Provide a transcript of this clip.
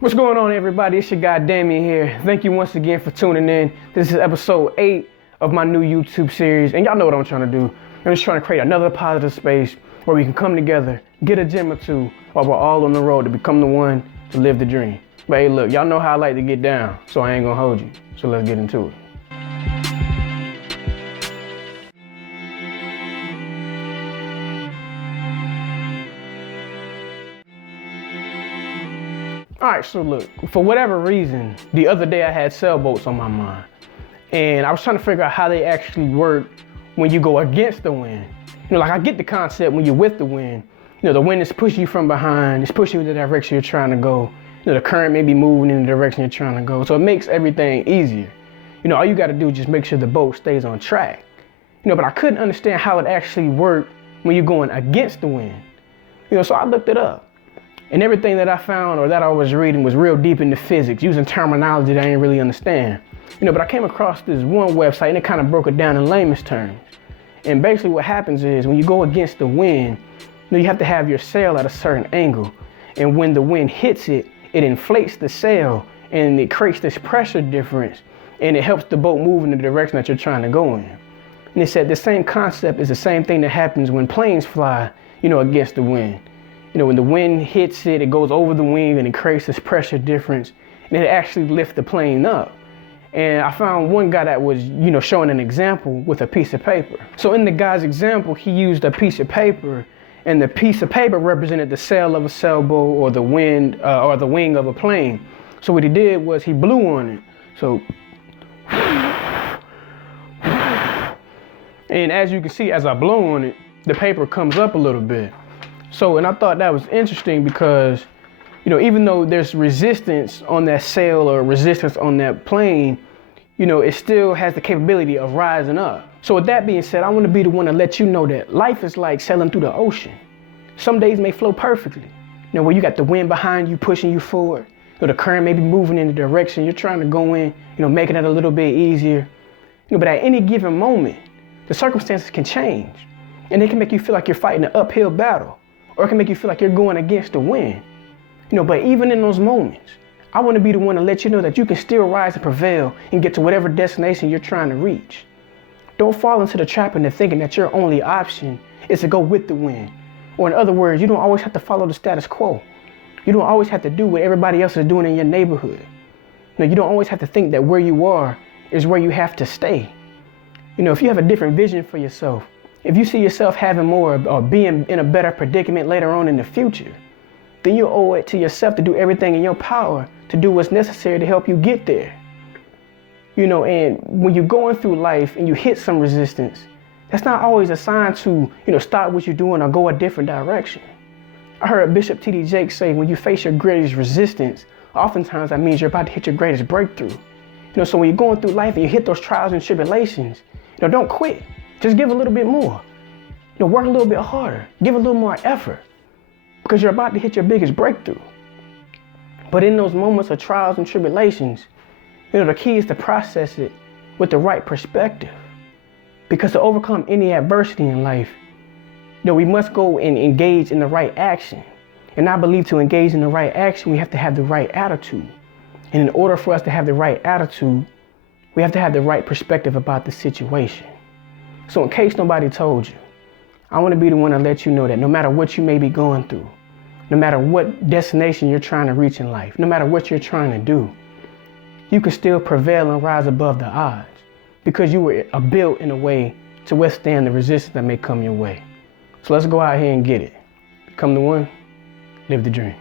What's going on, everybody? It's your guy Damien here. Thank you once again for tuning in. This is episode 8 of my new YouTube series, and y'all know what I'm trying to do. I'm just trying to create another positive space where we can come together, get a gym or two, while we're all on the road to become the one to live the dream. But hey, look, y'all know how I like to get down, so I ain't gonna hold you. So let's get into it. All right, so look, for whatever reason, the other day I had sailboats on my mind. And I was trying to figure out how they actually work when you go against the wind. You know, like I get the concept when you're with the wind. You know, the wind is pushing you from behind, it's pushing you in the direction you're trying to go. You know, the current may be moving in the direction you're trying to go. So it makes everything easier. You know, all you gotta do is just make sure the boat stays on track. You know, but I couldn't understand how it actually worked when you're going against the wind. You know, so I looked it up. And everything that I found or that I was reading was real deep into physics, using terminology that I didn't really understand. You know, but I came across this one website and it kind of broke it down in layman's terms. And basically what happens is when you go against the wind, you know, you have to have your sail at a certain angle. And when the wind hits it, it inflates the sail and it creates this pressure difference and it helps the boat move in the direction that you're trying to go in. And they said the same concept is the same thing that happens when planes fly, you know, against the wind. You know, when the wind hits it, it goes over the wing and it creates this pressure difference and it actually lifts the plane up. And I found one guy that was, you know, showing an example with a piece of paper. So in the guy's example, he used a piece of paper and the piece of paper represented the sail of a sailboat or the wind or the wing of a plane. So what he did was he blew on it. So, and as you can see, as I blow on it, the paper comes up a little bit. So, and I thought that was interesting because, you know, even though there's resistance on that sail or resistance on that plane, you know, it still has the capability of rising up. So with that being said, I want to be the one to let you know that life is like sailing through the ocean. Some days may flow perfectly, you know, where you got the wind behind you, pushing you forward. You know, the current may be moving in the direction you're trying to go in, you know, making it a little bit easier. You know, but at any given moment, the circumstances can change and they can make you feel like you're fighting an uphill battle. Or it can make you feel like you're going against the wind. You know, but even in those moments, I want to be the one to let you know that you can still rise and prevail and get to whatever destination you're trying to reach. Don't fall into the trap into thinking that your only option is to go with the wind. Or in other words, you don't always have to follow the status quo. You don't always have to do what everybody else is doing in your neighborhood. You know, you don't always have to think that where you are is where you have to stay. You know, if you have a different vision for yourself, if you see yourself having more or being in a better predicament later on in the future, then you owe it to yourself to do everything in your power to do what's necessary to help you get there. You know, and when you're going through life and you hit some resistance, that's not always a sign to, you know, stop what you're doing or go a different direction. I heard Bishop T.D. Jakes say, when you face your greatest resistance, oftentimes that means you're about to hit your greatest breakthrough. You know, so when you're going through life and you hit those trials and tribulations, you know, don't quit. Just give a little bit more. You know, work a little bit harder. Give a little more effort because you're about to hit your biggest breakthrough. But in those moments of trials and tribulations, you know, the key is to process it with the right perspective. Because to overcome any adversity in life, you know, we must go and engage in the right action. And I believe to engage in the right action, we have to have the right attitude. And in order for us to have the right attitude, we have to have the right perspective about the situation. So in case nobody told you, I want to be the one to let you know that no matter what you may be going through, no matter what destination you're trying to reach in life, no matter what you're trying to do, you can still prevail and rise above the odds because you were built in a way to withstand the resistance that may come your way. So let's go out here and get it. Become the one, live the dream.